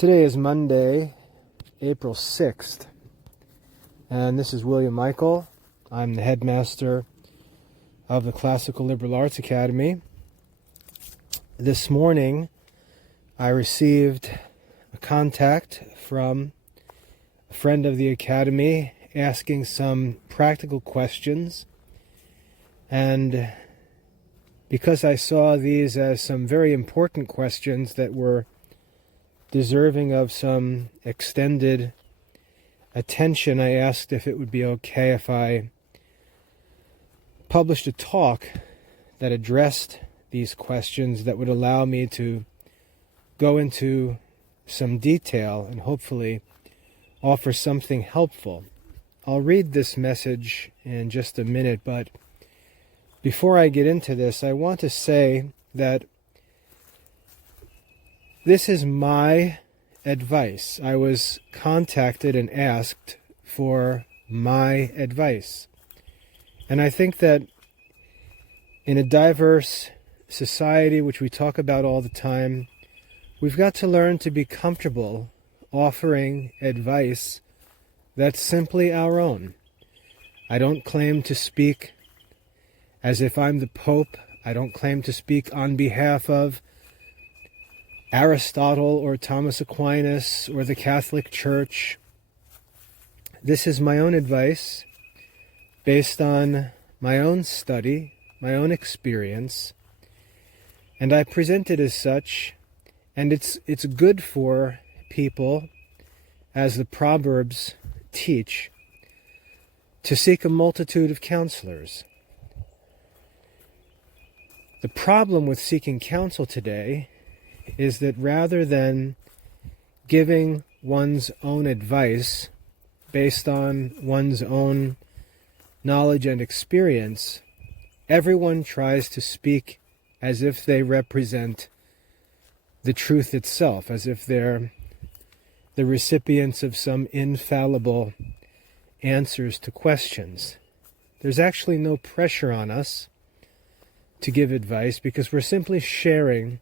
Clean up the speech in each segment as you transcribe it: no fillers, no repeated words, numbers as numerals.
Today is Monday, April 6th, and this is William Michael. I'm the headmaster of the Classical Liberal Arts Academy. This morning, I received a contact from a friend of the Academy asking some practical questions, and because I saw these as some very important questions that were deserving of some extended attention, I asked if it would be okay if I published a talk that addressed these questions that would allow me to go into some detail and hopefully offer something helpful. I'll read this message in just a minute, but before I get into this, I want to say that this is my advice. I was contacted and asked for my advice. And I think that in a diverse society, which we talk about all the time, we've got to learn to be comfortable offering advice that's simply our own. I don't claim to speak as if I'm the Pope. I don't claim to speak on behalf of Aristotle or Thomas Aquinas or the Catholic Church. This is my own advice based on my own study, my own experience, and I present it as such, and it's good for people, as the Proverbs teach, to seek a multitude of counselors. The problem with seeking counsel today is that rather than giving one's own advice based on one's own knowledge and experience, everyone tries to speak as if they represent the truth itself, as if they're the recipients of some infallible answers to questions. There's actually no pressure on us to give advice because we're simply sharing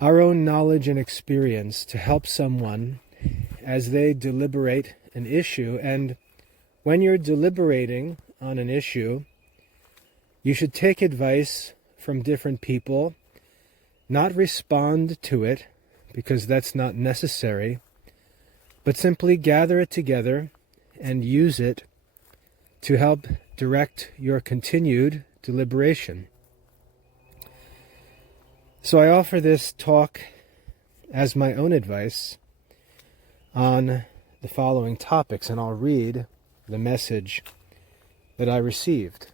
our own knowledge and experience to help someone as they deliberate an issue. And when you're deliberating on an issue, you should take advice from different people, not respond to it, because that's not necessary, but simply gather it together and use it to help direct your continued deliberation. So I offer this talk as my own advice on the following topics, and I'll read the message that I received.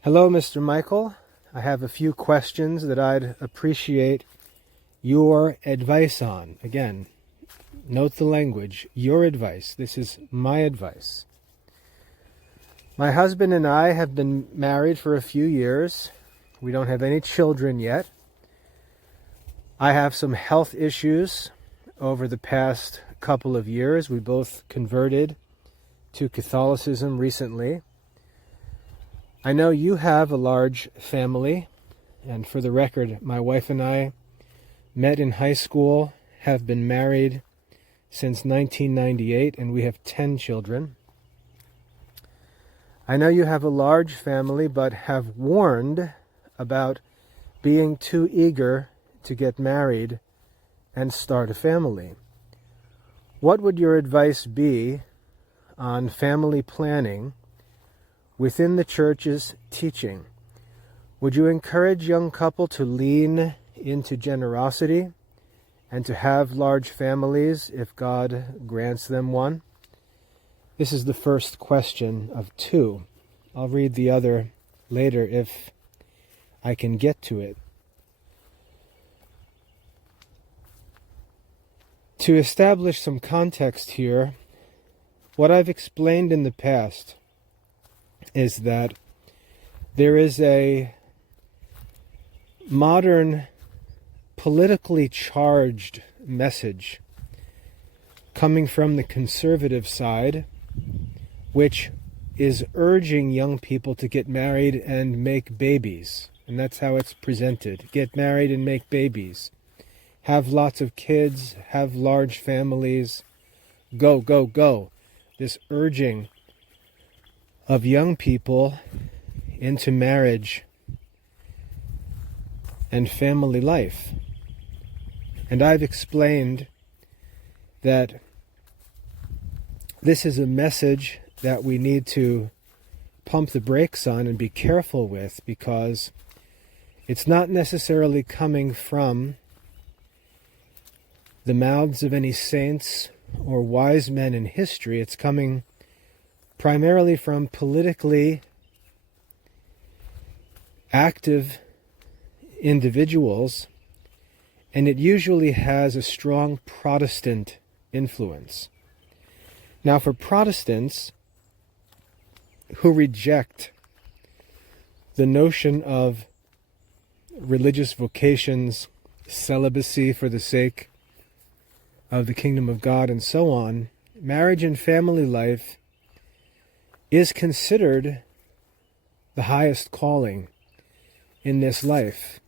Hello, Mr. Michael. I have a few questions that I'd appreciate your advice on. Again, note the language, your advice. This is my advice. My husband and I have been married for a few years. We don't have any children yet. I have some health issues over the past couple of years. We both converted to Catholicism recently. I know you have a large family, and for the record, my wife and I met in high school, have been married since 1998, and we have 10 children. I know you have a large family, but have warned about being too eager to get married and start a family. What would your advice be on family planning within the Church's teaching? Would you encourage young couple to lean into generosity and to have large families if God grants them one? This is the first question of two. I'll read the other later if I can get to it. To establish some context here, what I've explained in the past is that there is a modern, politically charged message coming from the conservative side, which is urging young people to get married and make babies. and that's how it's presented. Get married and make babies. Have lots of kids, have large families. Go, go, go. This urging of young people into marriage and family life. And I've explained that this is a message that we need to pump the brakes on and be careful with, because it's not necessarily coming from the mouths of any saints or wise men in history. It's coming primarily from politically active individuals, and it usually has a strong Protestant influence. Now, for Protestants who reject the notion of religious vocations, celibacy for the sake of the kingdom of God, and so on, marriage and family life is considered the highest calling in this life.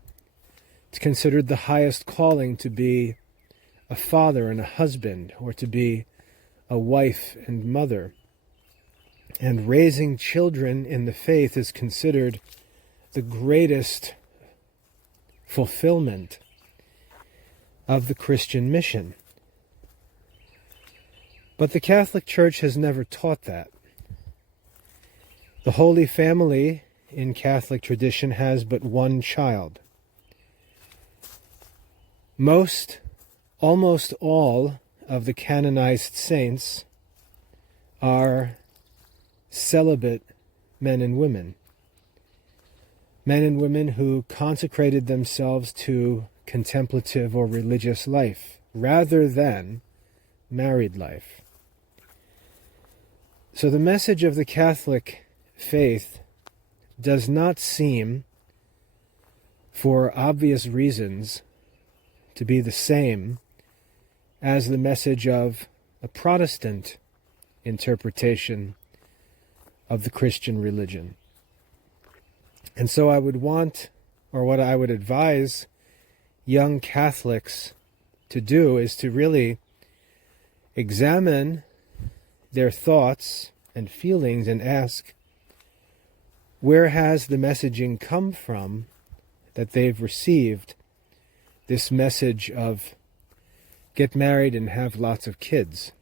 It's considered the highest calling to be a father and a husband, or to be a wife and mother. And raising children in the faith is considered the greatest fulfillment of the Christian mission. But the Catholic Church has never taught that. The Holy Family in Catholic tradition has but one child. Almost all of the canonized saints are celibate men and women. Men and women who consecrated themselves to contemplative or religious life rather than married life. So the message of the Catholic faith does not seem, for obvious reasons, to be the same as the message of a Protestant interpretation of the Christian religion. And so I would want, or what I would advise young Catholics to do, is to really examine their thoughts and feelings and ask, where has the messaging come from that they've received this message of get married and have lots of kids?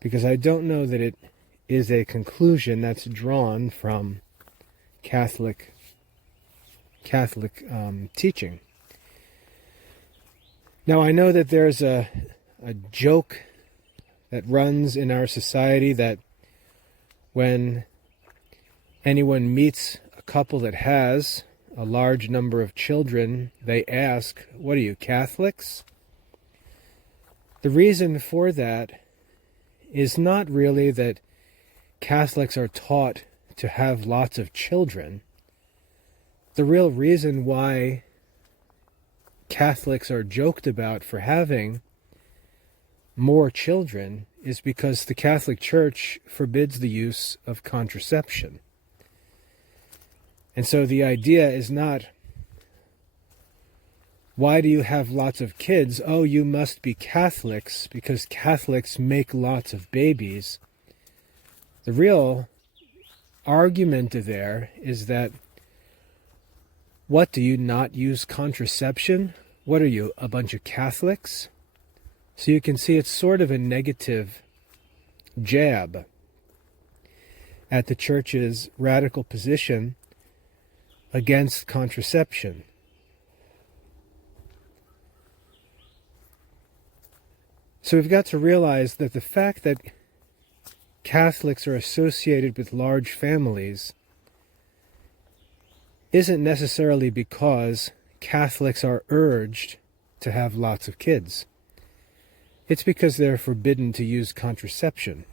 Because I don't know that it is a conclusion that's drawn from Catholic teaching. Now, I know that there's a joke that runs in our society that when anyone meets a couple that has a large number of children, they ask, "What are you, Catholics?" The reason for that is not really that Catholics are taught to have lots of children. The real reason why Catholics are joked about for having more children is because the Catholic Church forbids the use of contraception. And so the idea is not, why do you have lots of kids? Oh, you must be Catholics because Catholics make lots of babies. The real argument there is that, what, do you not use contraception? What are you, a bunch of Catholics? So you can see it's sort of a negative jab at the Church's radical position against contraception. So we've got to realize that the fact that Catholics are associated with large families isn't necessarily because Catholics are urged to have lots of kids. It's because they're forbidden to use contraception.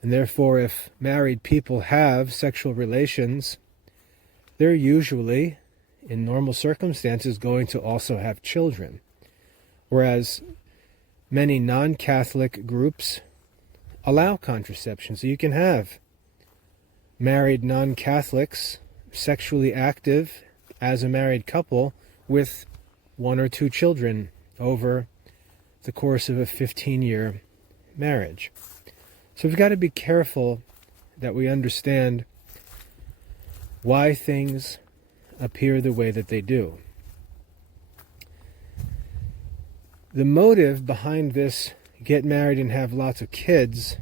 And therefore, if married people have sexual relations, they're usually, in normal circumstances, going to also have children. Whereas many non-Catholic groups allow contraception. So you can have married non-Catholics sexually active as a married couple with 1 or 2 children over the course of a 15-year marriage. So we've got to be careful that we understand why things appear the way that they do. The motive behind this get married and have lots of kids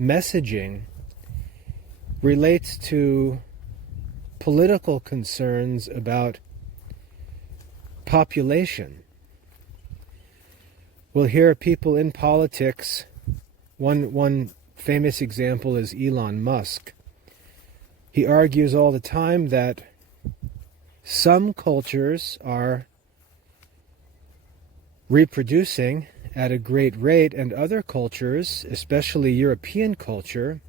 messaging relates to political concerns about population. We'll hear people in politics. One famous example is Elon Musk. He argues all the time that some cultures are reproducing at a great rate, and other cultures, especially European culture,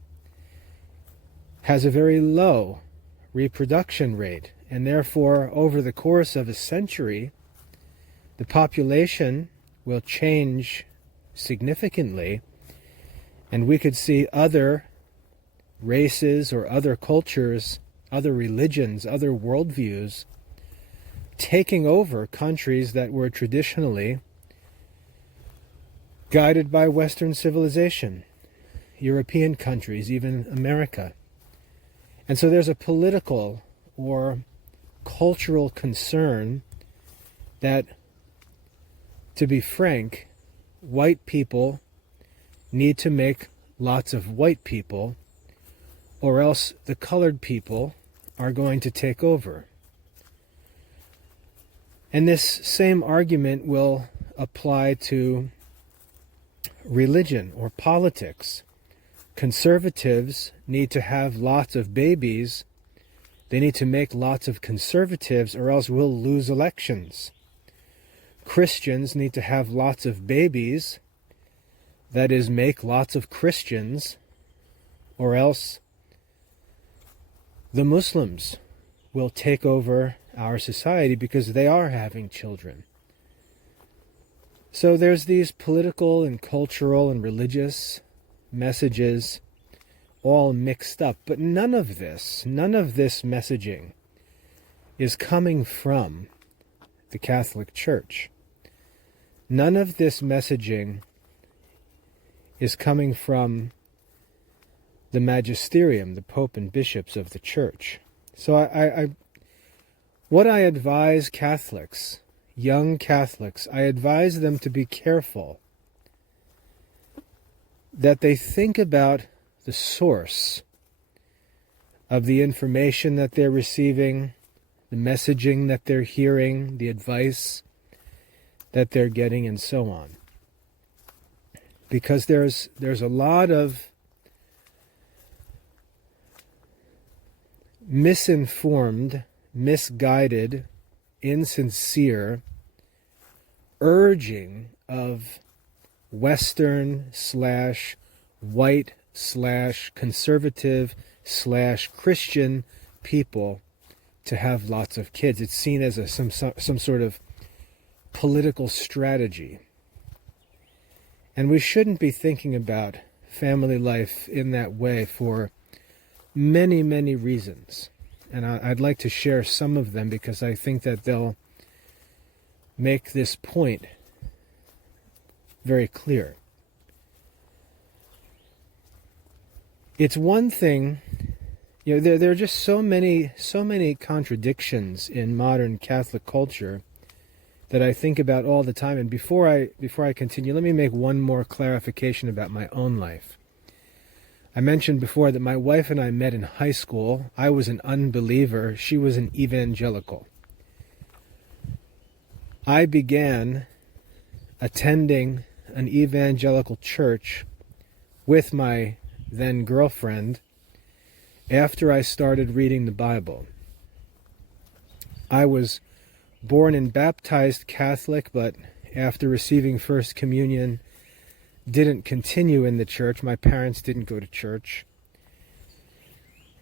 has a very low reproduction rate. And therefore, over the course of a century, the population will change significantly, and we could see other races or other cultures, other religions, other worldviews taking over countries that were traditionally guided by Western civilization, European countries, even America. And so there's a political or cultural concern that, to be frank, white people need to make lots of white people, or else the colored people are going to take over. And this same argument will apply to religion or politics. Conservatives need to have lots of babies. They need to make lots of conservatives, or else we'll lose elections. Christians need to have lots of babies, that is, make lots of Christians, or else the Muslims will take over our society because they are having children. So there's these political and cultural and religious messages all mixed up, but none of this messaging is coming from the Catholic Church. None of this messaging is coming from the magisterium, the Pope and bishops of the Church. So what I advise Catholics, young Catholics, I advise them to be careful that they think about the source of the information that they're receiving, the messaging that they're hearing, the advice that they're getting, and so on. Because there's a lot of misinformed, misguided, insincere urging of Western/white/conservative/Christian people to have lots of kids. It's seen as some sort of political strategy. And we shouldn't be thinking about family life in that way for many, many reasons. And I'd like to share some of them because I think that they'll make this point very clear. It's one thing, there are just so many contradictions in modern Catholic culture that I think about all the time. And before I continue, let me make one more clarification about my own life. I mentioned before that my wife and I met in high school. I was an unbeliever. She was an evangelical. I began attending an evangelical church with my then girlfriend after I started reading the Bible. I was born and baptized Catholic, but after receiving First Communion, didn't continue in the church. My parents didn't go to church.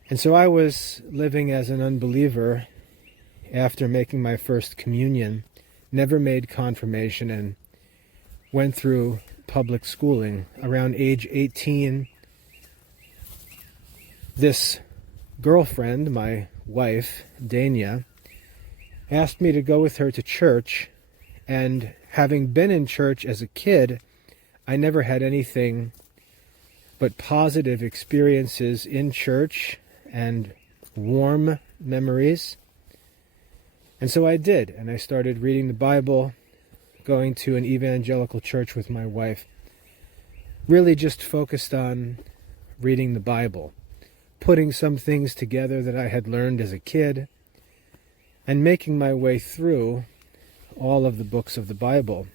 And so I was living as an unbeliever after making my First Communion, never made confirmation, and went through public schooling. Around age 18, this girlfriend, my wife, Dania, asked me to go with her to church, and having been in church as a kid, I never had anything but positive experiences in church and warm memories. And so I did, and I started reading the Bible, going to an evangelical church with my wife, really just focused on reading the Bible, putting some things together that I had learned as a kid, and making my way through all of the books of the Bible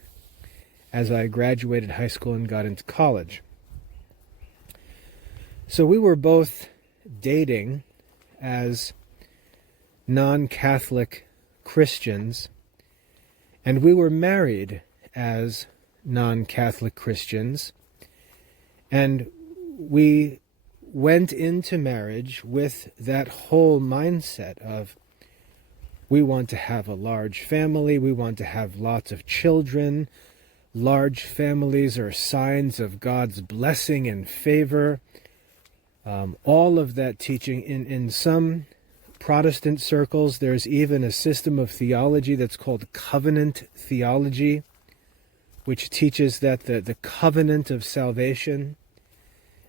as I graduated high school and got into college. So we were both dating as non-Catholic Christians, and we were married as non-Catholic Christians, and we went into marriage with that whole mindset of, we want to have a large family, we want to have lots of children. Large families are signs of God's blessing and favor. All of that teaching. In some Protestant circles, there's even a system of theology that's called covenant theology, which teaches that the covenant of salvation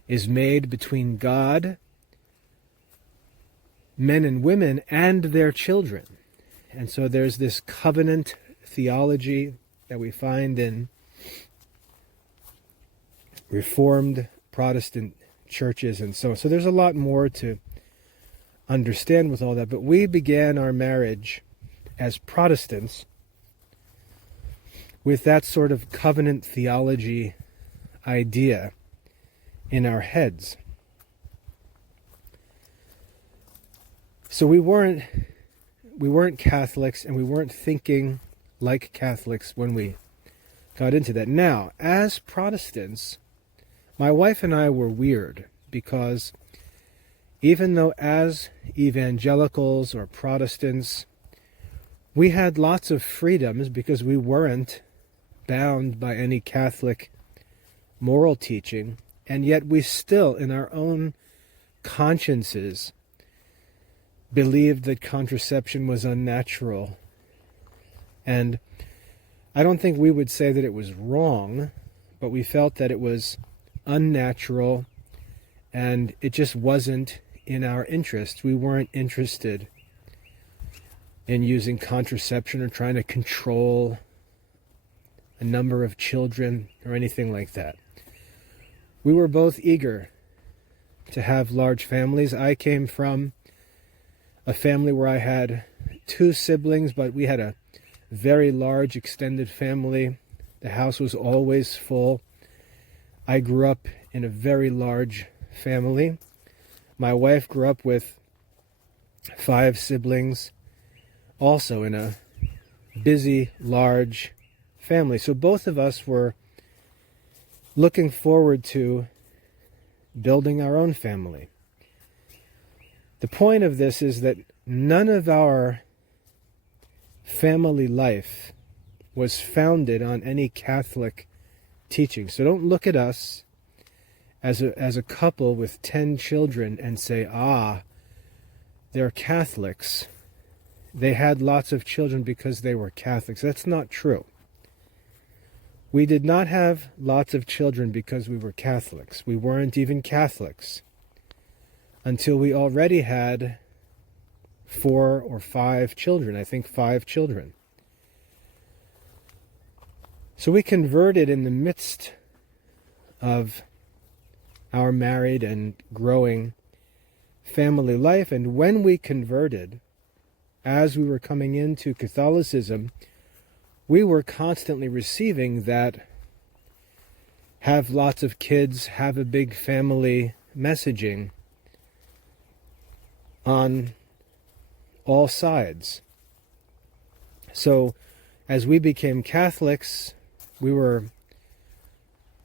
is made between God, men and women, and their children. And so there's this covenant theology that we find in Reformed Protestant churches and so on. So there's a lot more to understand with all that. But we began our marriage as Protestants with that sort of covenant theology idea in our heads. So we weren't Catholics, and we weren't thinking like Catholics when we got into that. Now, as Protestants, my wife and I were weird, because even though as evangelicals or Protestants, we had lots of freedoms because we weren't bound by any Catholic moral teaching, and yet we still, in our own consciences, believed that contraception was unnatural. And I don't think we would say that it was wrong, but we felt that it was unnatural, and it just wasn't in our interest. We weren't interested in using contraception or trying to control a number of children or anything like that. We were both eager to have large families. I came from a family where I had 2 siblings, but we had a very large extended family. The house was always full. I grew up in a very large family. My wife grew up with 5 siblings, also in a busy, large family. So both of us were looking forward to building our own family. The point of this is that none of our family life was founded on any Catholic teaching. So don't look at us as a couple with 10 children and say, they're Catholics. They had lots of children because they were Catholics. That's not true. We did not have lots of children because we were Catholics. We weren't even Catholics until we already had 4 or 5 children. I think 5 children. So we converted in the midst of our married and growing family life. And when we converted, as we were coming into Catholicism, we were constantly receiving that have lots of kids, have a big family messaging on all sides. So as we became Catholics, we were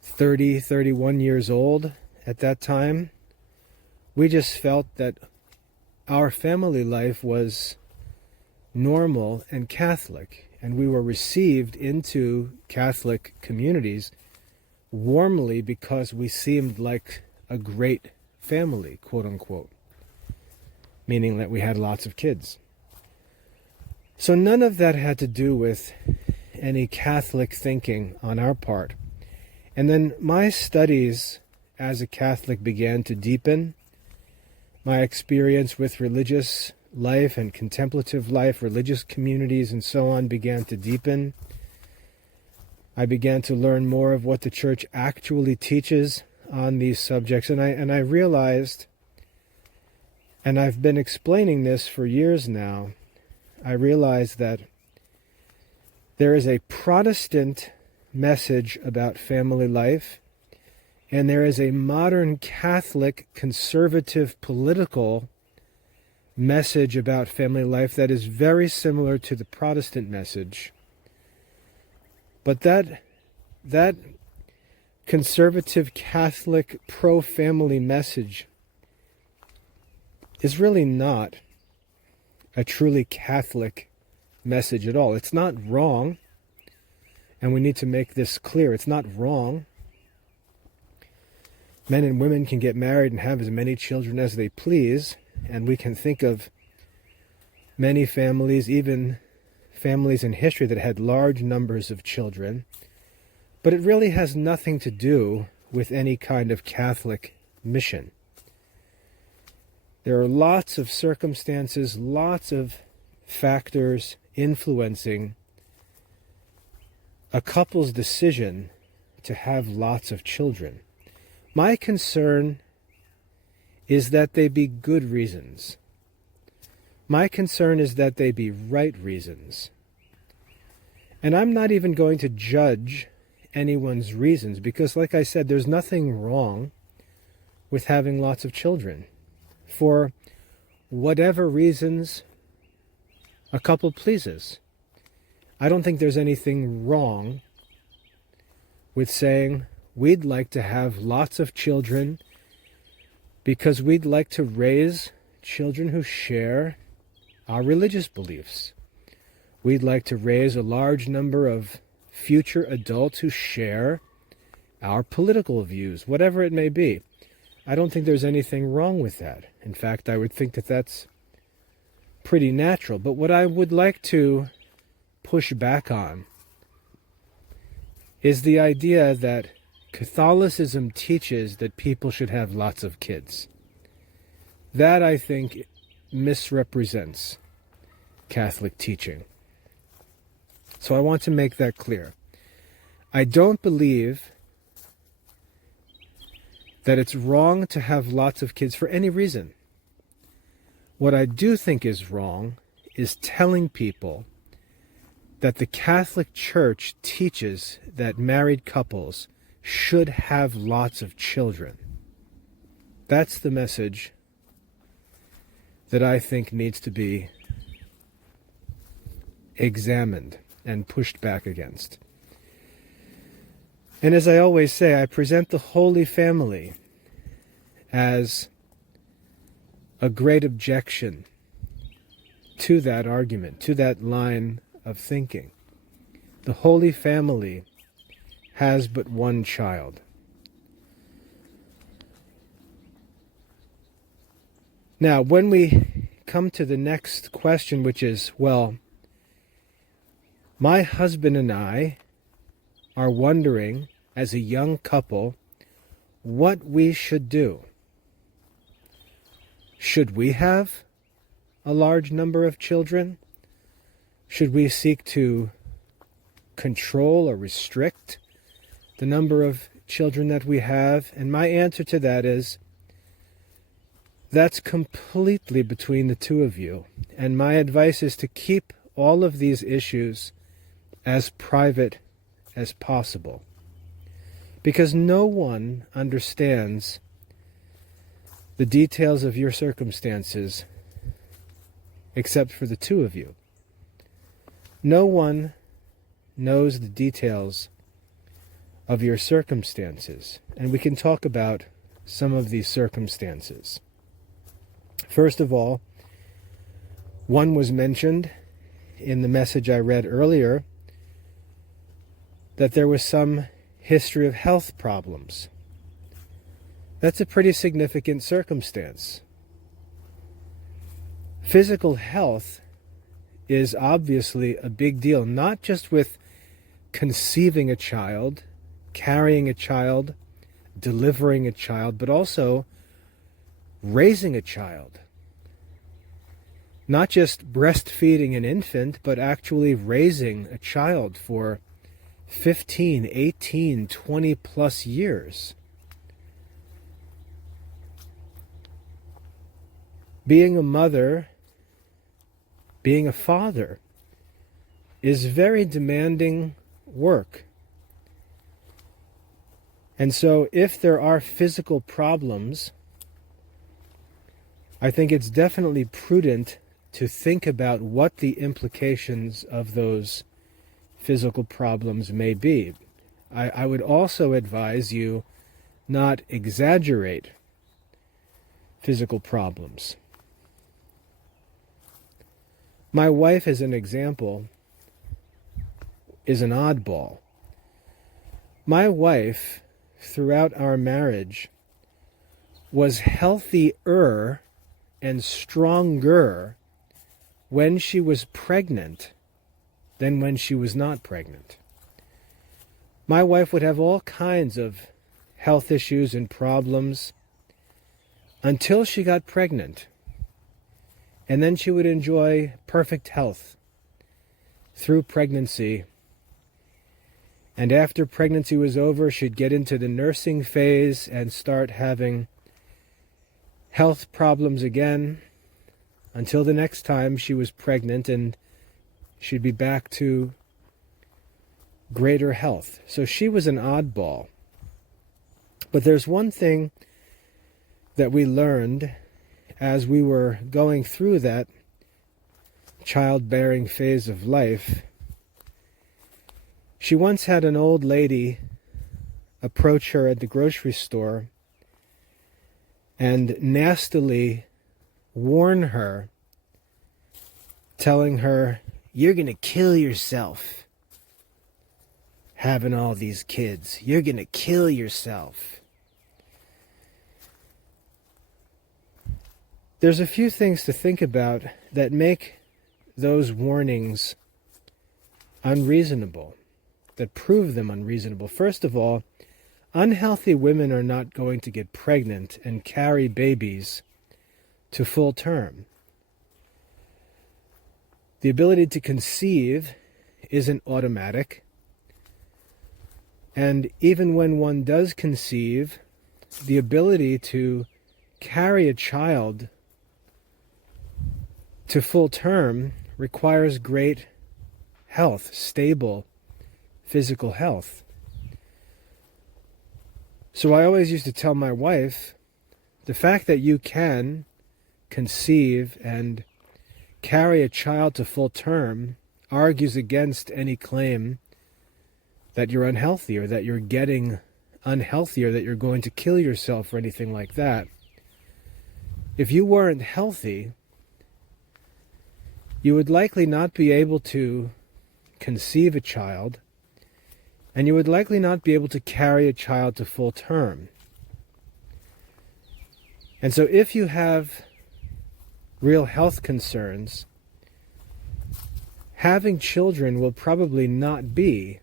30, 31 years old at that time. We just felt that our family life was normal and Catholic, and we were received into Catholic communities warmly because we seemed like a great family, quote unquote. meaning that we had lots of kids. So none of that had to do with any Catholic thinking on our part. And then my studies as a Catholic began to deepen. My experience with religious life and contemplative life, religious communities and so on began to deepen. I began to learn more of what the Church actually teaches on these subjects. And I realized, and I've been explaining this for years now, I realized that there is a Protestant message about family life, and there is a modern Catholic conservative political message about family life that is very similar to the Protestant message. But that conservative Catholic pro-family message is really not a truly Catholic message at all. It's not wrong, and we need to make this clear. It's not wrong. Men and women can get married and have as many children as they please, and we can think of many families, even families in history that had large numbers of children, but it really has nothing to do with any kind of Catholic mission. There are lots of circumstances, lots of factors influencing a couple's decision to have lots of children. My concern is that they be good reasons. My concern is that they be right reasons. And I'm not even going to judge anyone's reasons because, like I said, there's nothing wrong with having lots of children. For whatever reasons a couple pleases. I don't think there's anything wrong with saying we'd like to have lots of children because we'd like to raise children who share our religious beliefs. We'd like to raise a large number of future adults who share our political views, whatever it may be. I don't think there's anything wrong with that. In fact, I would think that that's pretty natural. But what I would like to push back on is the idea that Catholicism teaches that people should have lots of kids. That, I think, misrepresents Catholic teaching. So I want to make that clear. I don't believe that it's wrong to have lots of kids for any reason. What I do think is wrong is telling people that the Catholic Church teaches that married couples should have lots of children. That's the message that I think needs to be examined and pushed back against. And as I always say, I present the Holy Family as a great objection to that argument, to that line of thinking. The Holy Family has but one child. Now, when we come to the next question, which is, well, my husband and I are wondering, as a young couple, what we should do. Should we have a large number of children? Should we seek to control or restrict the number of children that we have? And my answer to that is, that's completely between the two of you. And my advice is to keep all of these issues as private as possible. Because no one understands the details of your circumstances except for the two of you. No one knows the details of your circumstances, and we can talk about some of these circumstances. First of all, one was mentioned in the message I read earlier, that there was some history of health problems. That's a pretty significant circumstance. Physical health is obviously a big deal, not just with conceiving a child, carrying a child, delivering a child, but also raising a child. Not just breastfeeding an infant, but actually raising a child for 15, 18, 20 plus years. Being a mother, being a father, is very demanding work. And so if there are physical problems, I think it's definitely prudent to think about what the implications of those physical problems may be. I would also advise you not exaggerate physical problems. My wife, as an example, is an oddball. My wife, throughout our marriage, was healthier and stronger when she was pregnant than when she was not pregnant. My wife would have all kinds of health issues and problems until she got pregnant. And then she would enjoy perfect health through pregnancy. And after pregnancy was over, she'd get into the nursing phase and start having health problems again until the next time she was pregnant, and she'd be back to greater health. So she was an oddball. But there's one thing that we learned as we were going through that childbearing phase of life. She once had an old lady approach her at the grocery store and nastily warn her, telling her, "You're going to kill yourself having all these kids. You're going to kill yourself." There's a few things to think about that make those warnings unreasonable, that prove them unreasonable. First of all, unhealthy women are not going to get pregnant and carry babies to full term. The ability to conceive isn't automatic. And even when one does conceive, the ability to carry a child to full term requires great health, stable physical health. So I always used to tell my wife, the fact that you can conceive and carry a child to full term argues against any claim that you're unhealthy or that you're getting unhealthy or that you're going to kill yourself or anything like that. If you weren't healthy, you would likely not be able to conceive a child, and you would likely not be able to carry a child to full term. And so if you have real health concerns, having children will probably not be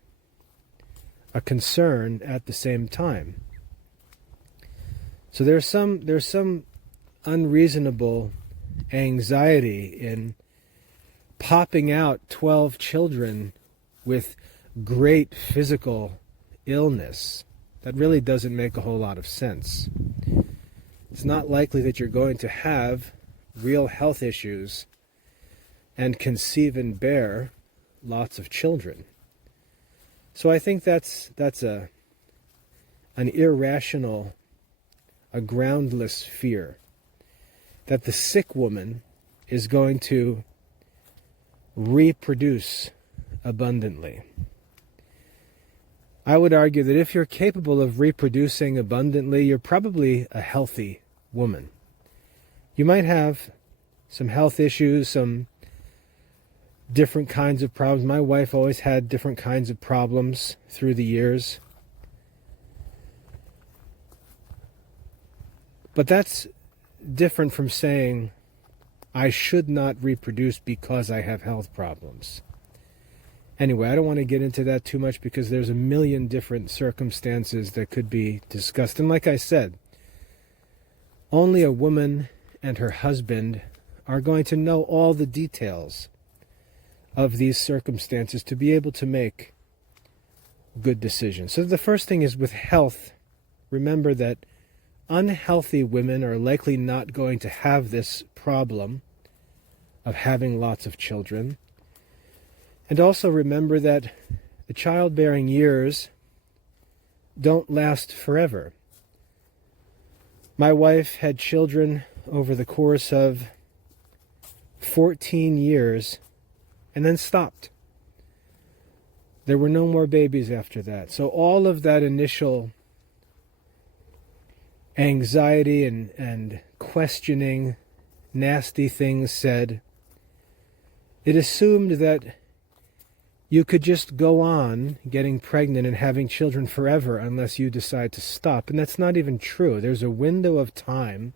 a concern at the same time. So there's some unreasonable anxiety in popping out 12 children with great physical illness. That really doesn't make a whole lot of sense. It's not likely that you're going to have real health issues and conceive and bear lots of children. So I think that's an irrational, a groundless fear that the sick woman is going to reproduce abundantly. I would argue that if you're capable of reproducing abundantly, you're probably a healthy woman. You might have some health issues, some different kinds of problems. My wife always had different kinds of problems through the years. But that's different from saying I should not reproduce because I have health problems. Anyway, I don't want to get into that too much because there's a million different circumstances that could be discussed. And like I said, only a woman and her husband are going to know all the details of these circumstances to be able to make good decisions. So the first thing is with health, remember that unhealthy women are likely not going to have this problem of having lots of children. And also remember that the childbearing years don't last forever. My wife had children over the course of 14 years and then stopped. There were no more babies after that. So all of that initial anxiety and questioning, nasty things said, it assumed that you could just go on getting pregnant and having children forever unless you decide to stop. And that's not even true. There's a window of time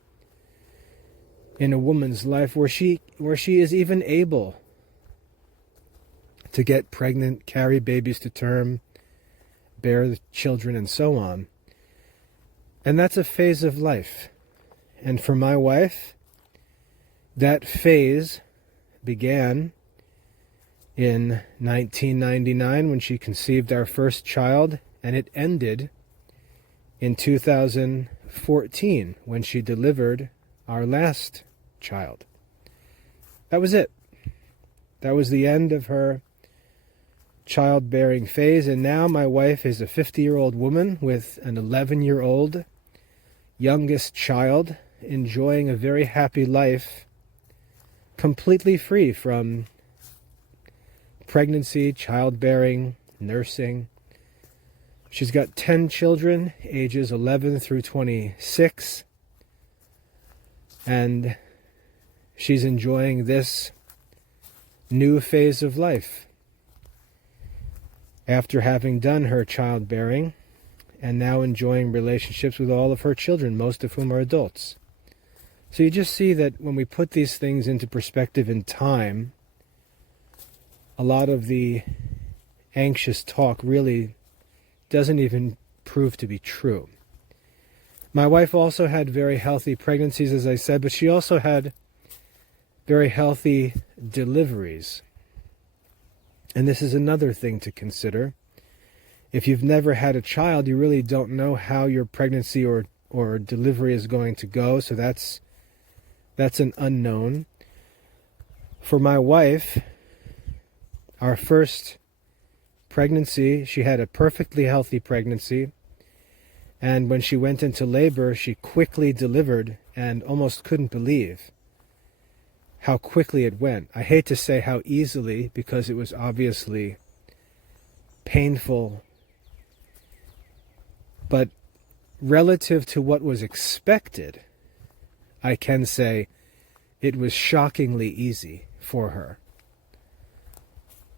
in a woman's life where she is even able to get pregnant, carry babies to term, bear the children, and so on. And that's a phase of life. And for my wife, that phase began in 1999 when she conceived our first child, and it ended in 2014 when she delivered our last child. That was it. That was the end of her childbearing phase, and now my wife is a 50-year-old woman with an 11-year-old youngest child, enjoying a very happy life, completely free from pregnancy, childbearing, nursing. She's got 10 children, ages 11 through 26, and she's enjoying this new phase of life after having done her childbearing and now enjoying relationships with all of her children, most of whom are adults. So you just see that when we put these things into perspective in time, a lot of the anxious talk really doesn't even prove to be true. My wife also had very healthy pregnancies, as I said, but she also had very healthy deliveries. And this is another thing to consider. If you've never had a child, you really don't know how your pregnancy or delivery is going to go, so that's an unknown. For my wife, our first pregnancy, she had a perfectly healthy pregnancy, and when she went into labor, she quickly delivered and almost couldn't believe how quickly it went. I hate to say how easily, because it was obviously painful, but relative to what was expected, I can say it was shockingly easy for her.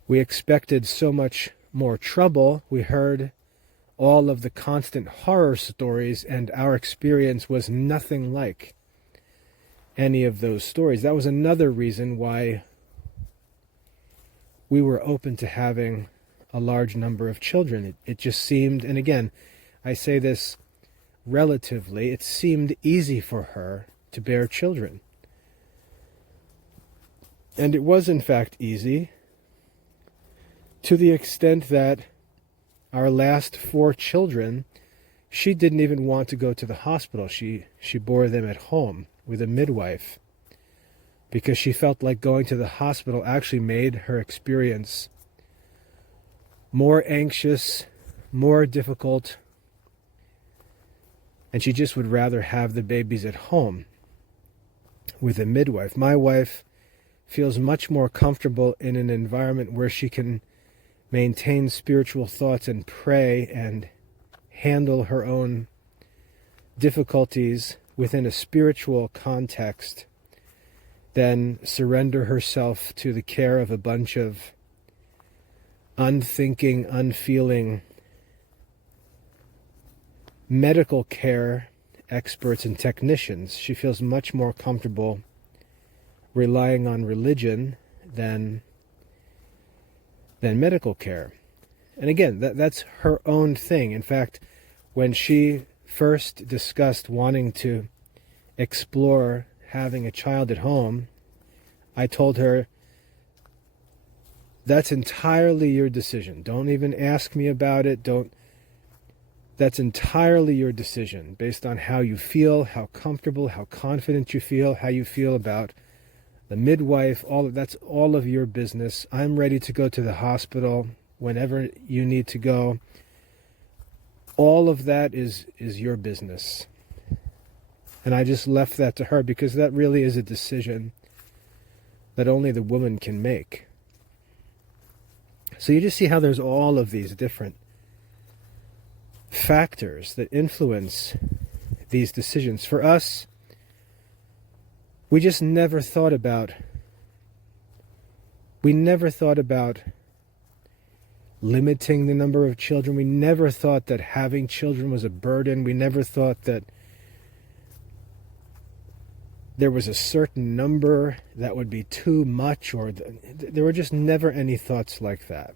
We expected so much more trouble. We heard all of the constant horror stories, and our experience was nothing like any of those stories. That was another reason why we were open to having a large number of children. It just seemed, and again, I say this relatively, it seemed easy for her to bear children. And it was in fact easy, to the extent that our last 4 children, she didn't even want to go to the hospital. She bore them at home with a midwife because she felt like going to the hospital actually made her experience more anxious, more difficult, and she just would rather have the babies at home with a midwife. My wife feels much more comfortable in an environment where she can maintain spiritual thoughts and pray and handle her own difficulties within a spiritual context than surrender herself to the care of a bunch of unthinking, unfeeling medical care experts and technicians. She feels much more comfortable relying on religion than medical care. And again, that's her own thing. In fact, when she first discussed wanting to explore having a child at home, I told her, that's entirely your decision. Don't even ask me about it. That's entirely your decision based on how you feel, how comfortable, how confident you feel, how you feel about the midwife. That's all of your business. I'm ready to go to the hospital whenever you need to go. All of that is your business. And I just left that to her because that really is a decision that only the woman can make. So you just see how there's all of these different factors that influence these decisions. For us, we just never thought about limiting the number of children. We never thought that having children was a burden. We never thought that there was a certain number that would be too much, or there were just never any thoughts like that.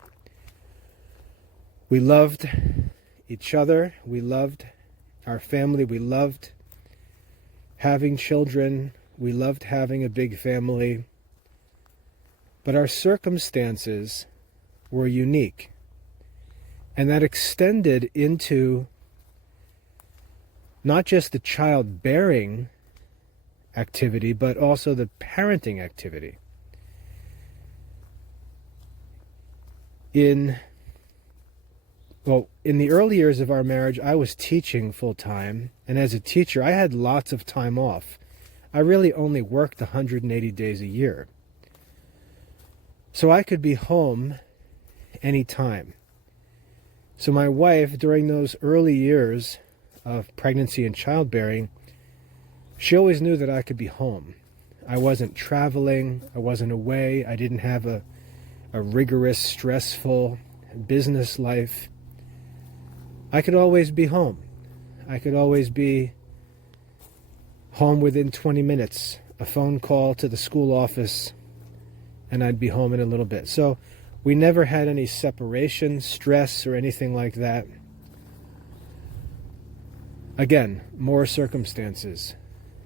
We loved each other. We loved our family. We loved having children. We loved having a big family. But our circumstances were unique. And that extended into not just the childbearing activity, but also the parenting activity. In the early years of our marriage, I was teaching full time, and as a teacher, I had lots of time off. I really only worked 180 days a year. So I could be home anytime. So my wife, during those early years of pregnancy and childbearing, she always knew that I could be home. I wasn't traveling, I wasn't away, I didn't have a rigorous, stressful business life. I could always be home. I could always be home within 20 minutes, a phone call to the school office, and I'd be home in a little bit. So we never had any separation, stress, or anything like that. Again, more circumstances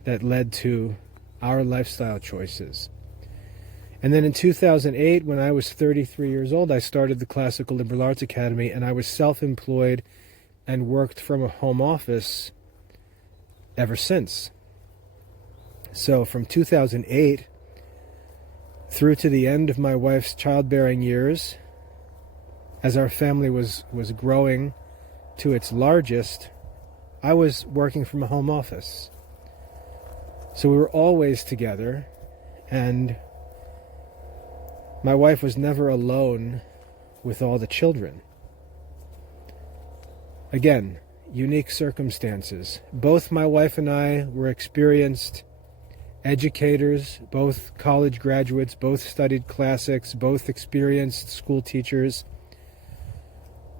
that led to our lifestyle choices. And then in 2008, when I was 33 years old, I started the Classical Liberal Arts Academy, and I was self-employed and worked from a home office ever since. So from 2008 through to the end of my wife's childbearing years, as our family was growing to its largest, I was working from a home office. So we were always together, and my wife was never alone with all the children. Again, unique circumstances. Both my wife and I were experienced educators, both college graduates, both studied classics, both experienced school teachers,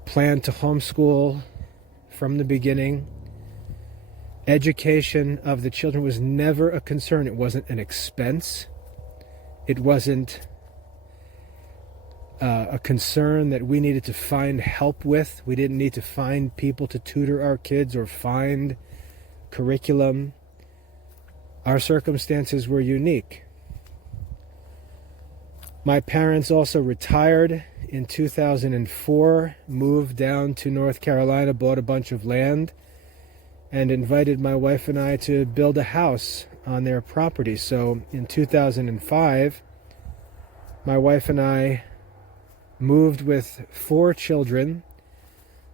planned to homeschool from the beginning. Education of the children was never a concern. It wasn't an expense. It wasn't a concern that we needed to find help with. We didn't need to find people to tutor our kids or find curriculum. Our circumstances were unique. My parents also retired in 2004, moved down to North Carolina, bought a bunch of land, and invited my wife and I to build a house on their property. So in 2005, my wife and I moved with 4 children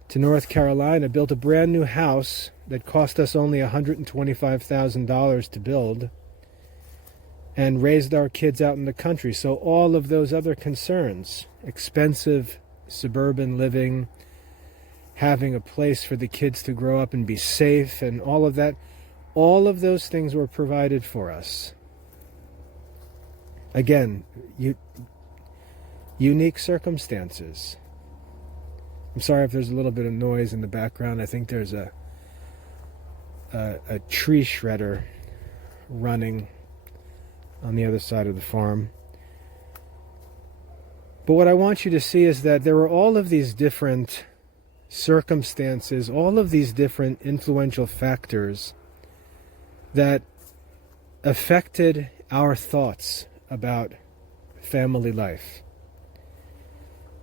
to North Carolina, built a brand new house that cost us only $125,000 to build, and raised our kids out in the country. So all of those other concerns, expensive suburban living, having a place for the kids to grow up and be safe, and all of that, all of those things were provided for us. Again, unique circumstances. I'm sorry if there's a little bit of noise in the background. I think there's a tree shredder running on the other side of the farm. But what I want you to see is that there were all of these different circumstances, all of these different influential factors that affected our thoughts about family life.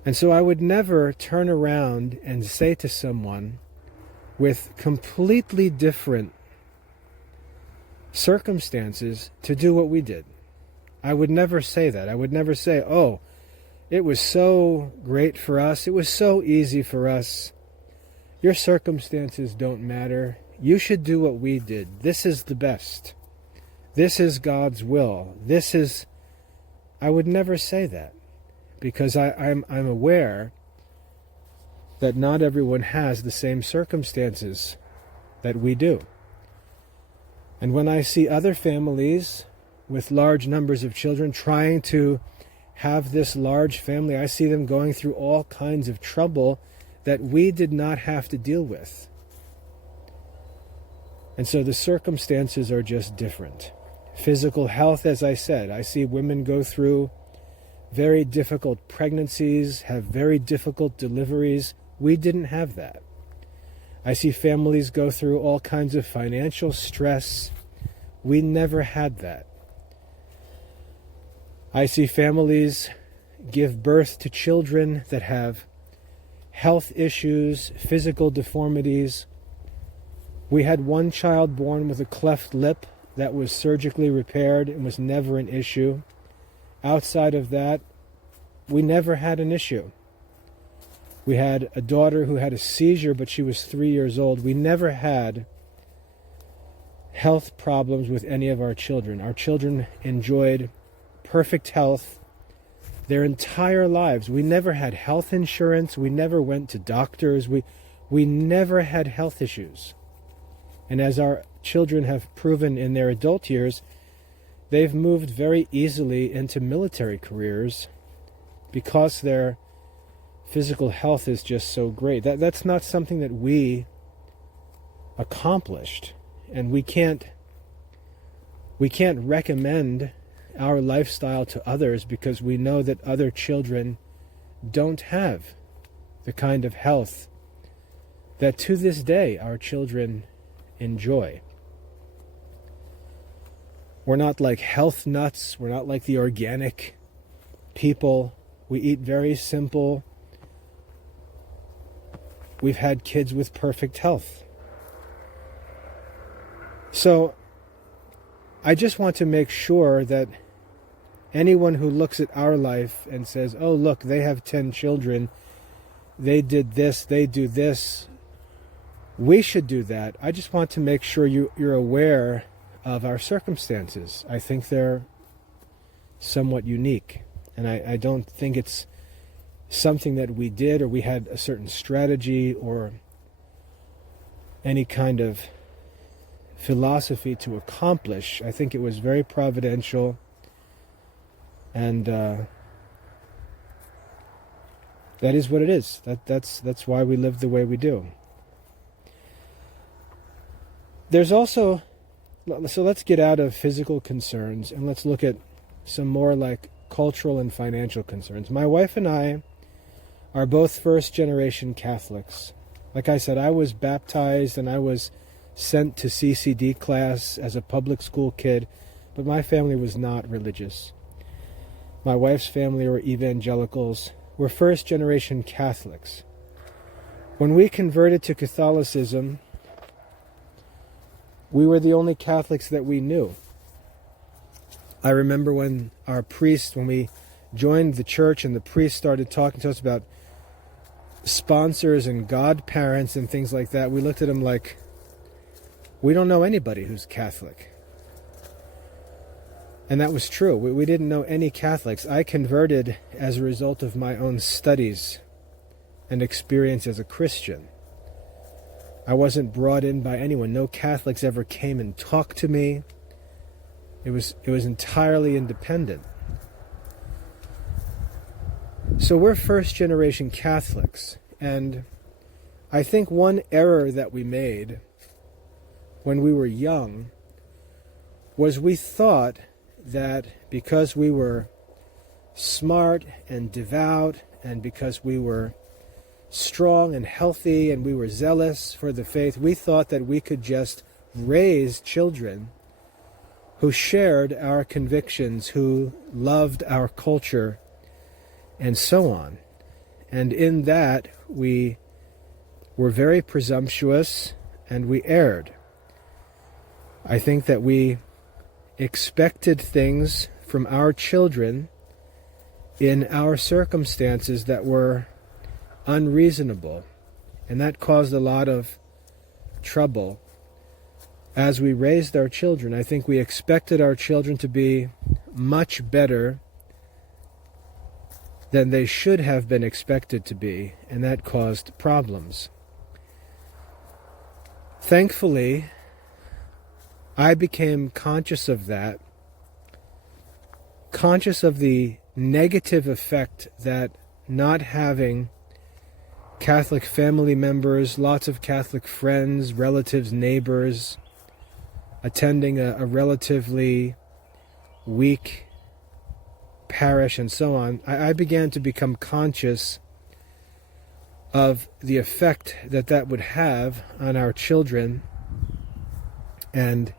And so I would never turn around and say to someone with completely different circumstances to do what we did. I would never say that. I would never say, oh, it was so great for us. It was so easy for us. Your circumstances don't matter. You should do what we did. This is the best. This is God's will. I would never say that, because I'm aware that not everyone has the same circumstances that we do. And when I see other families with large numbers of children trying to have this large family, I see them going through all kinds of trouble that we did not have to deal with. And so the circumstances are just different. Physical health, as I said, I see women go through very difficult pregnancies, have very difficult deliveries. We didn't have that. I see families go through all kinds of financial stress. We never had that. I see families give birth to children that have health issues, physical deformities. We had one child born with a cleft lip that was surgically repaired and was never an issue. Outside of that, we never had an issue. We had a daughter who had a seizure, but she was 3 years old. We never had health problems with any of our children. Our children enjoyed perfect health their entire lives. We never had health insurance. We never went to doctors. We never had health issues. And as our children have proven in their adult years, they've moved very easily into military careers because their physical health is just so great. That's not something that we accomplished, and we can't recommend our lifestyle to others because we know that other children don't have the kind of health that to this day our children enjoy. We're not like health nuts. We're not like the organic people. We eat very simple. We've had kids with perfect health. So I just want to make sure that anyone who looks at our life and says, oh, look, they have 10 children, they did this, they do this, we should do that. I just want to make sure you're aware of our circumstances. I think they're somewhat unique. And I don't think it's something that we did or we had a certain strategy or any kind of philosophy to accomplish. I think it was very providential, and that is what it is. That's why we live the way we do. There's also, so let's get out of physical concerns and let's look at some more like cultural and financial concerns. My wife and I are both first-generation Catholics. Like I said, I was baptized and I was sent to CCD class as a public school kid, but my family was not religious. My wife's family were evangelicals. We're first-generation Catholics. When we converted to Catholicism, we were the only Catholics that we knew. I remember when we joined the church and the priest started talking to us about sponsors and godparents and things like that, we looked at him like, we don't know anybody who's Catholic. And that was true. We didn't know any Catholics. I converted as a result of my own studies and experience as a Christian. I wasn't brought in by anyone. No Catholics ever came and talked to me. It was entirely independent. So we're first-generation Catholics, and I think one error that we made when we were young was we thought that because we were smart and devout, and because we were strong and healthy and we were zealous for the faith, we thought that we could just raise children who shared our convictions, who loved our culture, and so on. And in that, we were very presumptuous and we erred. I think that we expected things from our children in our circumstances that were unreasonable, and that caused a lot of trouble as we raised our children. I think we expected our children to be much better than they should have been expected to be, and that caused problems. Thankfully, I became conscious of that, conscious of the negative effect that not having Catholic family members, lots of Catholic friends, relatives, neighbors, attending a relatively weak parish and so on, I began to become conscious of the effect that that would have on our children, and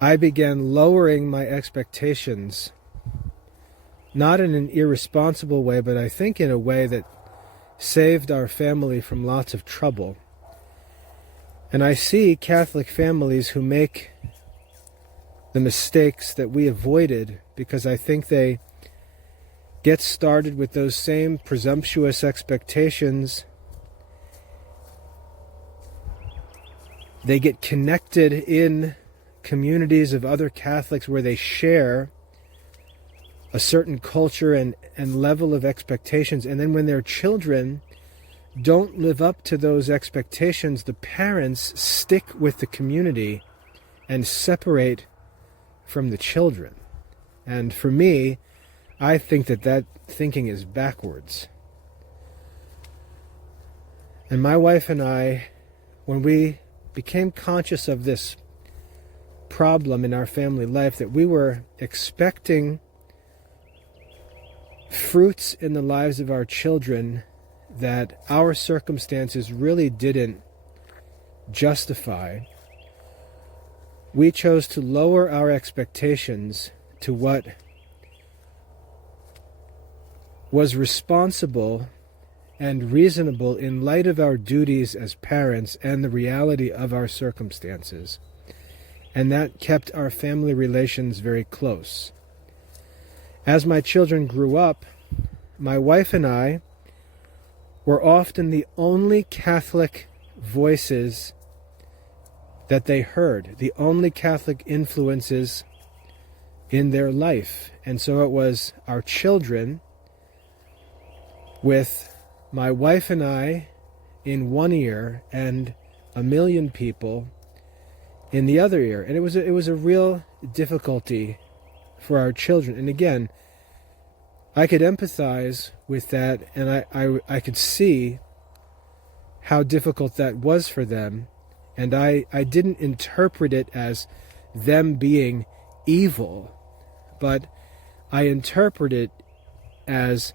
I began lowering my expectations, not in an irresponsible way, but I think in a way that saved our family from lots of trouble. And I see Catholic families who make the mistakes that we avoided because I think they get started with those same presumptuous expectations. They get connected in communities of other Catholics where they share a certain culture and level of expectations, and then when their children don't live up to those expectations, the parents stick with the community and separate from the children. And for me, I think that thinking is backwards. And my wife and I, when we became conscious of this problem in our family life, that we were expecting fruits in the lives of our children that our circumstances really didn't justify, we chose to lower our expectations to what was responsible and reasonable in light of our duties as parents and the reality of our circumstances. And that kept our family relations very close. As my children grew up, my wife and I were often the only Catholic voices that they heard, the only Catholic influences in their life. And so it was our children with my wife and I in one ear and a million people in the other ear. And it was a real difficulty for our children. And again, I could empathize with that, and I could see how difficult that was for them. And I didn't interpret it as them being evil, but I interpret it as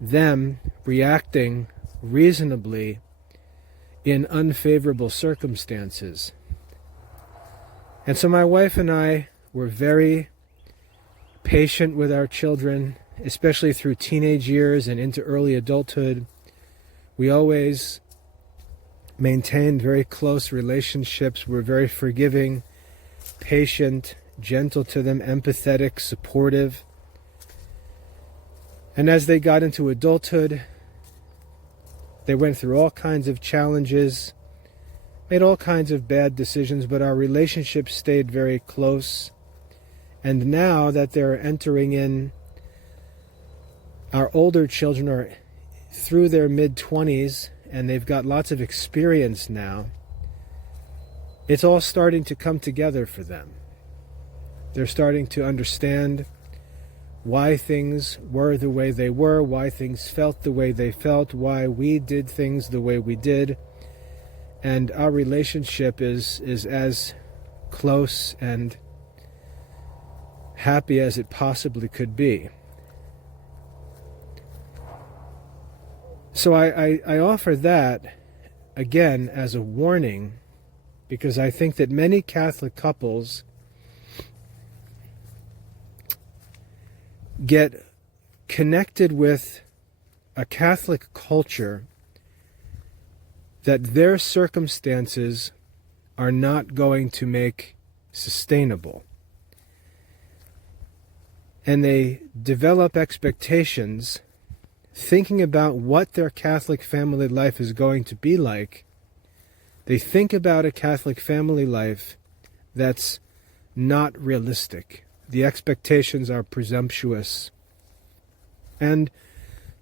them reacting reasonably in unfavorable circumstances. And so my wife and I were very patient with our children, especially through teenage years and into early adulthood. We always maintained very close relationships. We're very forgiving, patient, gentle to them, empathetic, supportive. And as they got into adulthood, they went through all kinds of challenges, made all kinds of bad decisions, but our relationship stayed very close. And now that they're entering in, our older children are through their mid-20s, and they've got lots of experience now. It's all starting to come together for them. They're starting to understand why things were the way they were, why things felt the way they felt, why we did things the way we did. And our relationship is as close and happy as it possibly could be. So I offer that, again, as a warning, because I think that many Catholic couples get connected with a Catholic culture that their circumstances are not going to make sustainable. And they develop expectations thinking about what their Catholic family life is going to be like. They think about a Catholic family life that's not realistic. The expectations are presumptuous and,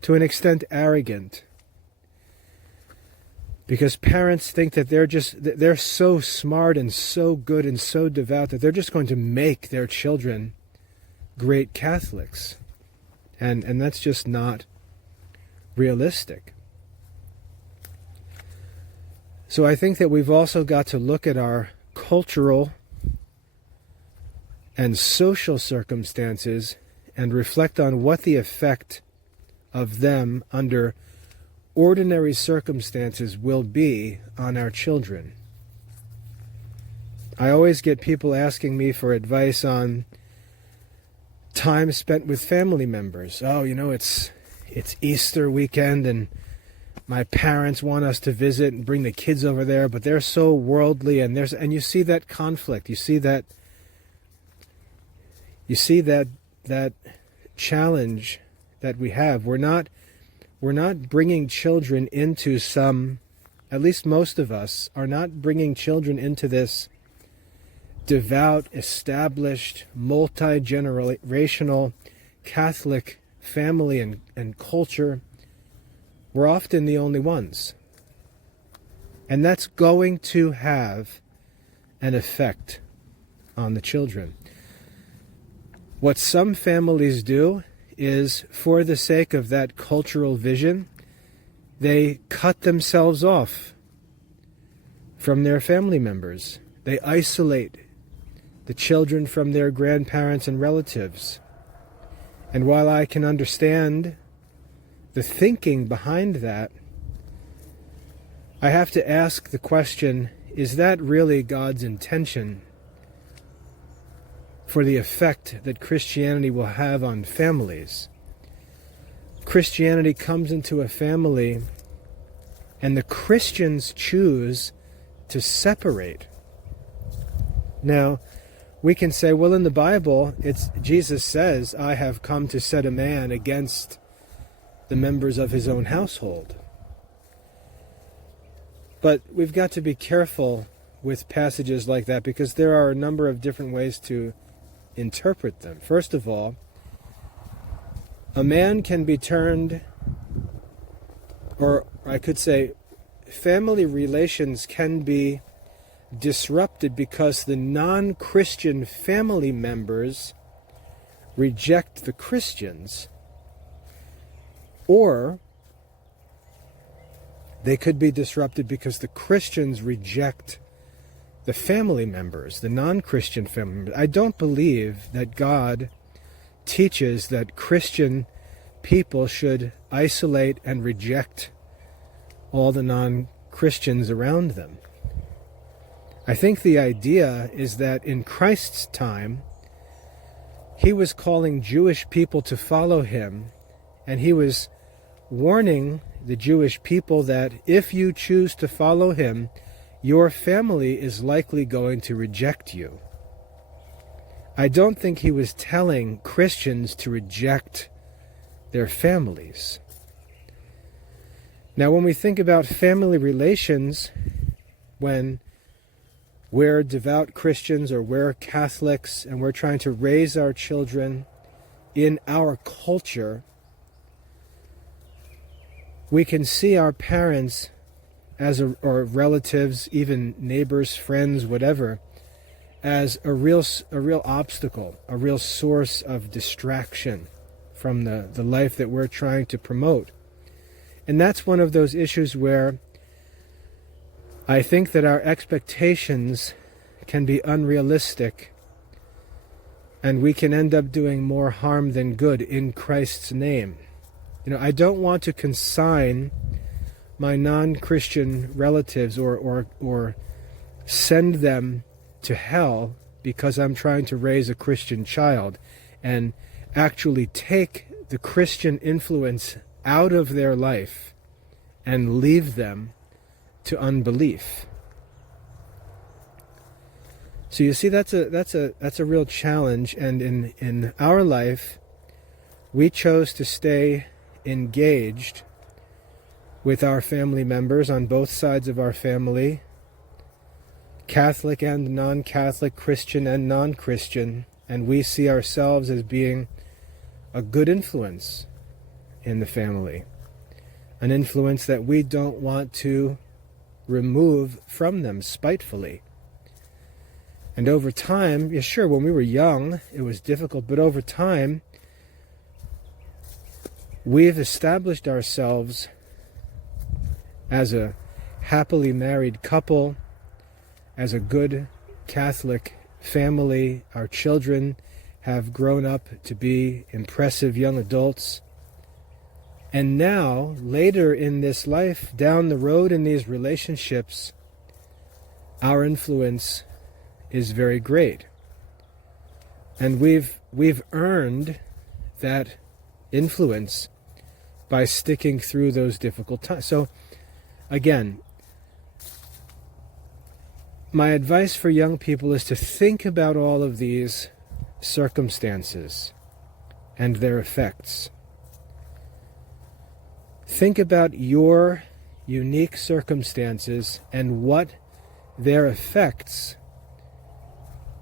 to an extent, arrogant. Because parents think that they're so smart and so good and so devout that they're just going to make their children great Catholics. And that's just not realistic. So I think that we've also got to look at our cultural and social circumstances and reflect on what the effect of them under ordinary circumstances will be on our children. I always get people asking me for advice on time spent with family members. Oh, it's Easter weekend and my parents want us to visit and bring the kids over there, but they're so worldly, and you see that conflict. You see that challenge that we have. We're not bringing children into at least most of us are not bringing children into this devout, established, multi-generational Catholic family and culture. We're often the only ones. And that's going to have an effect on the children. What some families do is, for the sake of that cultural vision, they cut themselves off from their family members. They isolate the children from their grandparents and relatives. And while I can understand the thinking behind that, I have to ask the question, is that really God's intention for the effect that Christianity will have on families? Christianity comes into a family and the Christians choose to separate. Now, we can say, well, in the Bible, Jesus says, I have come to set a man against the members of his own household. But we've got to be careful with passages like that, because there are a number of different ways to interpret them. First of all, a man can be turned, or I could say, family relations can be disrupted because the non-Christian family members reject the Christians, or they could be disrupted because the Christians reject the family members, the non-Christian family members. I don't believe that God teaches that Christian people should isolate and reject all the non-Christians around them. I think the idea is that in Christ's time, he was calling Jewish people to follow him, and he was warning the Jewish people that if you choose to follow him, your family is likely going to reject you. I don't think he was telling Christians to reject their families. Now, when we think about family relations, when we're devout Christians or we're Catholics and we're trying to raise our children in our culture, we can see our parents or relatives, even neighbors, friends, whatever, as a real obstacle, a real source of distraction from the life that we're trying to promote. And that's one of those issues where I think that our expectations can be unrealistic And we can end up doing more harm than good in Christ's name. I don't want to consign my non-Christian relatives or send them to hell because I'm trying to raise a Christian child and actually take the Christian influence out of their life and leave them to unbelief. So you see, that's a real challenge, and in our life we chose to stay engaged with our family members on both sides of our family, Catholic and non-Catholic, Christian and non-Christian, and we see ourselves as being a good influence in the family, an influence that we don't want to remove from them spitefully. And over time, yeah, sure, when we were young, it was difficult, but over time, we've established ourselves as a happily married couple, as a good Catholic family. Our children have grown up to be impressive young adults. And now, later in this life, down the road in these relationships, our influence is very great. And we've earned that influence by sticking through those difficult times. So again, my advice for young people is to think about all of these circumstances and their effects. Think about your unique circumstances and what their effects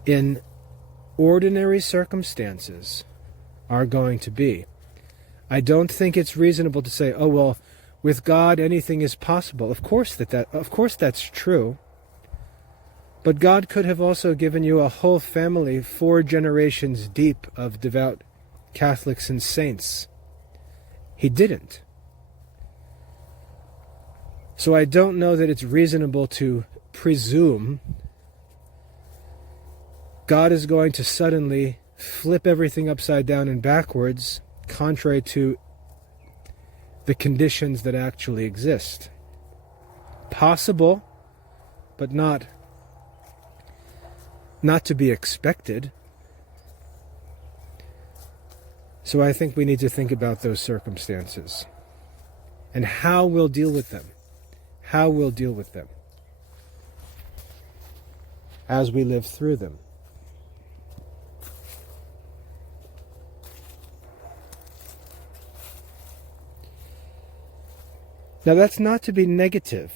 in ordinary circumstances are going to be. I don't think it's reasonable to say, oh, well, with God anything is possible. Of course that's true. But God could have also given you a whole family, 4 generations deep of devout Catholics and saints. He didn't. So I don't know that it's reasonable to presume God is going to suddenly flip everything upside down and backwards, contrary to the conditions that actually exist. Possible, but not to be expected. So I think we need to think about those circumstances and how we'll deal with them. How we'll deal with them as we live through them. Now that's not to be negative.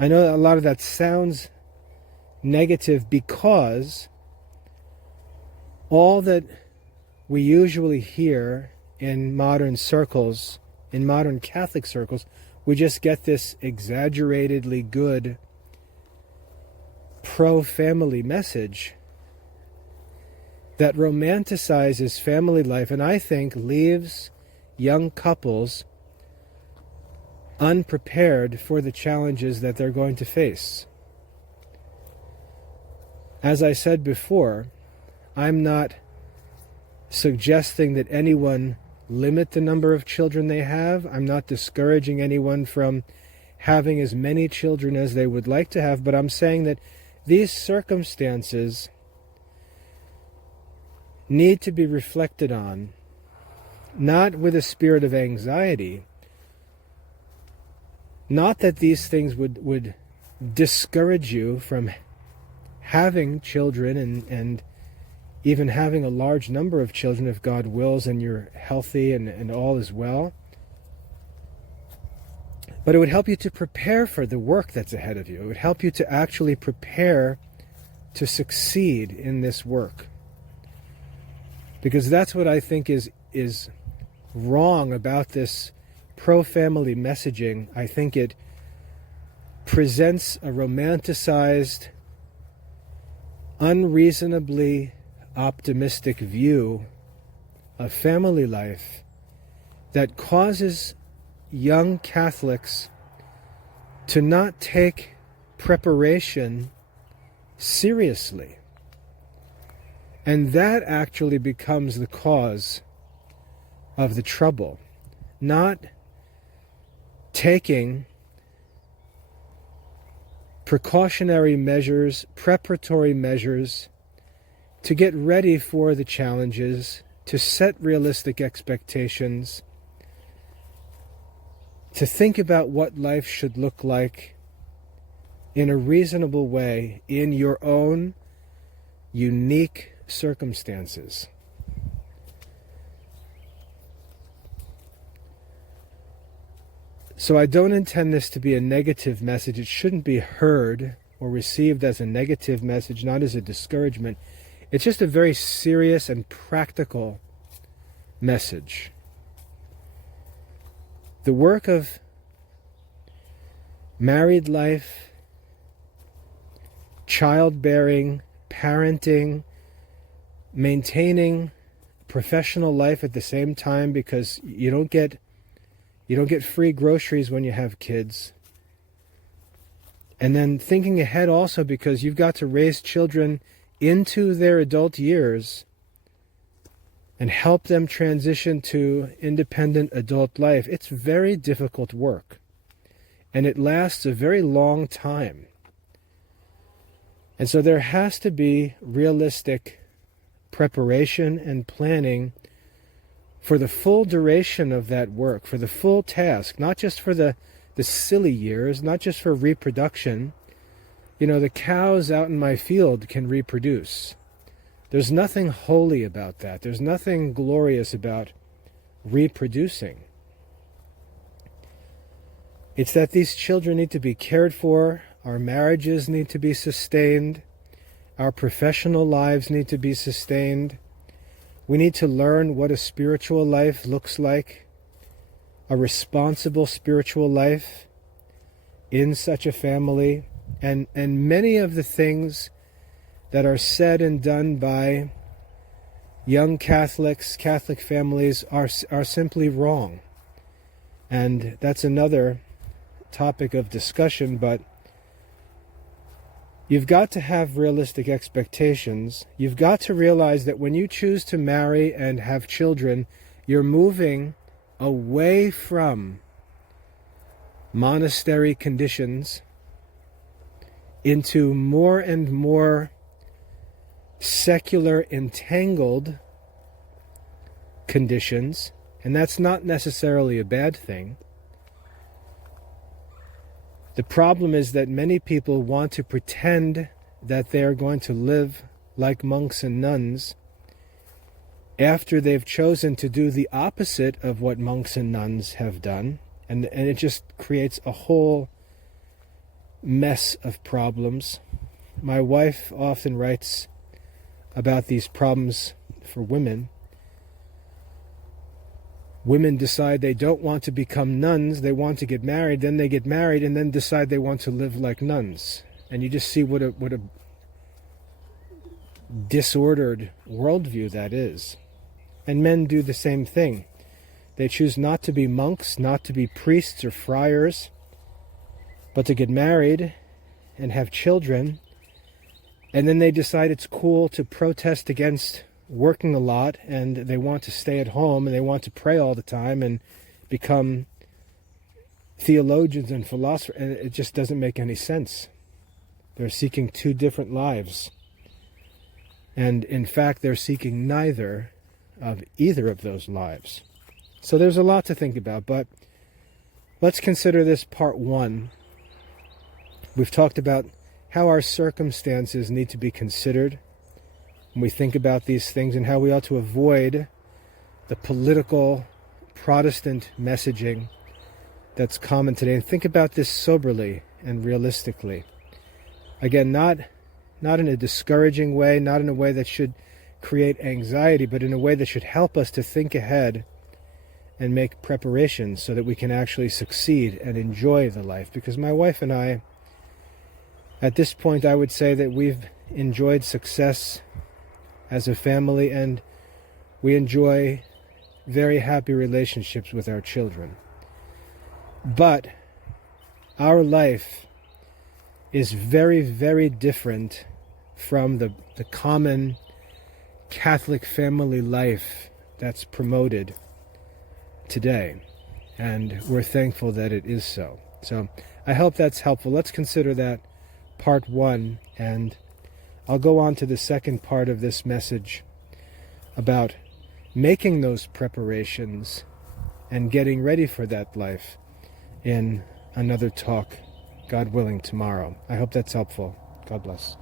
I know a lot of that sounds negative because all that we usually hear in modern circles, in modern Catholic circles, we just get this exaggeratedly good pro-family message that romanticizes family life and I think leaves young couples unprepared for the challenges that they're going to face. As I said before, I'm not suggesting that anyone limit the number of children they have. I'm not discouraging anyone from having as many children as they would like to have, but I'm saying that these circumstances need to be reflected on, not with a spirit of anxiety. Not that these things would discourage you from having children and even having a large number of children if God wills and you're healthy and all is well. But it would help you to prepare for the work that's ahead of you. It would help you to actually prepare to succeed in this work. Because that's what I think is wrong about this pro-family messaging. I think it presents a romanticized, unreasonably optimistic view of family life that causes young Catholics to not take preparation seriously. And that actually becomes the cause of the trouble. Not taking precautionary measures, preparatory measures to get ready for the challenges, to set realistic expectations, to think about what life should look like in a reasonable way in your own unique circumstances. So I don't intend this to be a negative message. It shouldn't be heard or received as a negative message, not as a discouragement. It's just a very serious and practical message. The work of married life, childbearing, parenting, maintaining professional life at the same time, because you don't get free groceries when you have kids. And then thinking ahead also, because you've got to raise children into their adult years and help them transition to independent adult life. It's very difficult work, and it lasts a very long time. And so there has to be realistic preparation and planning for the full duration of that work, for the full task, not just for the silly years, not just for reproduction. You know, the cows out in my field can reproduce. There's nothing holy about that. There's nothing glorious about reproducing. It's that these children need to be cared for, our marriages need to be sustained, our professional lives need to be sustained. We need to learn what a spiritual life looks like, a responsible spiritual life in such a family, and many of the things that are said and done by young Catholics, Catholic families, are simply wrong. And that's another topic of discussion, but you've got to have realistic expectations. You've got to realize that when you choose to marry and have children, you're moving away from monastery conditions into more and more secular, entangled conditions, and that's not necessarily a bad thing. The problem is that many people want to pretend that they are going to live like monks and nuns after they've chosen to do the opposite of what monks and nuns have done, and it just creates a whole mess of problems. My wife often writes about these problems for women. Women decide they don't want to become nuns, they want to get married, then they get married and then decide they want to live like nuns. And you just see what a disordered worldview that is. And men do the same thing. They choose not to be monks, not to be priests or friars, but to get married and have children. And then they decide it's cool to protest against working a lot, and they want to stay at home, and they want to pray all the time and become theologians and philosophers, and it just doesn't make any sense. They're seeking two different lives. And in fact, they're seeking neither of either of those lives. So there's a lot to think about, but let's consider this part one. We've talked about how our circumstances need to be considered when we think about these things, and how we ought to avoid the political Protestant messaging that's common today. And think about this soberly and realistically. Again, not in a discouraging way, not in a way that should create anxiety, but in a way that should help us to think ahead and make preparations so that we can actually succeed and enjoy the life. Because my wife and I, at this point, I would say that we've enjoyed success as a family, and we enjoy very happy relationships with our children. But our life is very, very different from the common Catholic family life that's promoted today. And we're thankful that it is so. So I hope that's helpful. Let's consider that part one, and I'll go on to the second part of this message about making those preparations and getting ready for that life in another talk, God willing, tomorrow. I hope that's helpful. God bless.